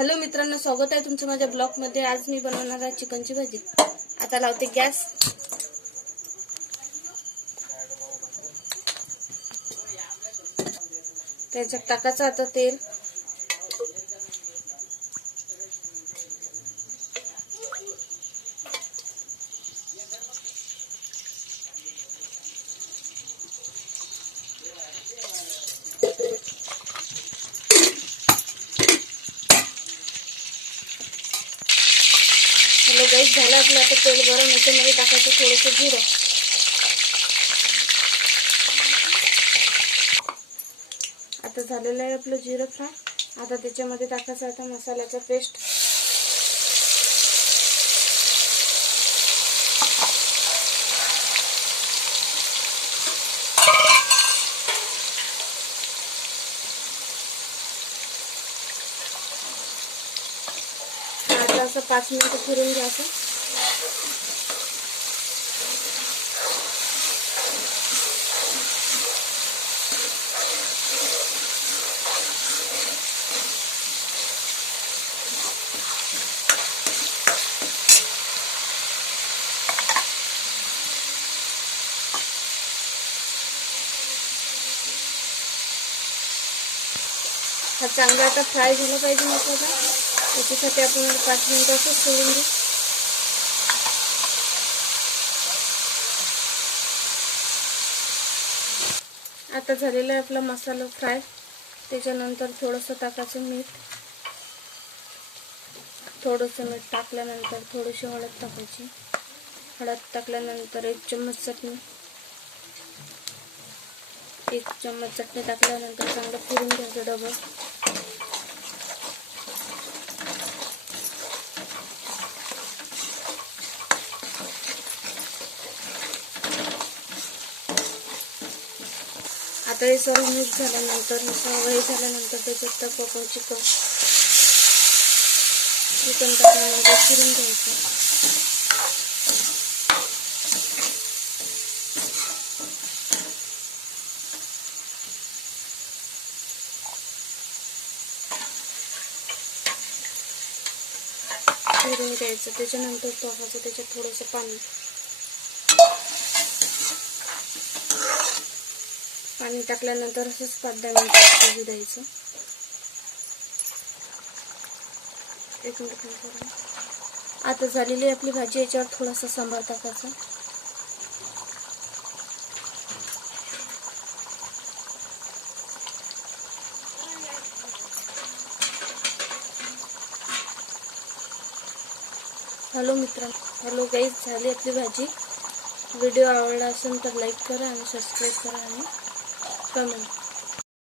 Hello मित्रांनो, स्वागत आहे तुमचं माझ्या ब्लॉग मध्ये। आज मी बनवणार आहे चिकनची भाजी। आता लावते गॅस। त्याच्यात टाकायचं आता तेल। हॅलो गाईस, झालं आपलं आता तेल गरम। याच्यामध्ये टाकायचं थोडंसं जिरं। आता झालेलं आहे आपलं जिरं फ्राय। आता त्याच्यामध्ये टाकायचं आता मसाल्याचा पेस्ट। आता असं 5 मिनिटं फिरून घ्यायचं। हा चांगला आता फ्राय झाला पाहिजे मसाला। त्याच्यासाठी आपण 5 मिनिटं असं सोडून देऊ। आता झालेला आहे आपला मसाला फ्राय। त्याच्यानंतर थोडंसं टाकायचं मीठ। थोडंसं मीठ टाकल्यानंतर थोडीशी हळद टाकायची। हळद टाकल्यानंतर 1 चम्मच चटणी। 1 चम्मच चटणी टाकल्यानंतर चांगलं फिरून घ्यायचं डबल। आता हे सर्व मिक्स झाल्यानंतर त्याच्यात टाकू आपण चिकन टाकल्यानंतर फिरून घ्यायचं। फिरून घ्यायचं। त्याच्यानंतर टाकायचं त्याच्यात थोडंसं पाणी। पाणी टाकल्यानंतर असंच 5-10 मिनिटं शिजू द्यायचं। 1 मिनिट। आता झालेली आपली भाजी। याच्यावर थोडासा सांबार टाकायचा। हॅलो मित्रांनो, हॅलो गाईज, झाली आपली भाजी। व्हिडिओ आवडला असेल तर लाईक करा आणि सबस्क्राईब करा आणि कमेंट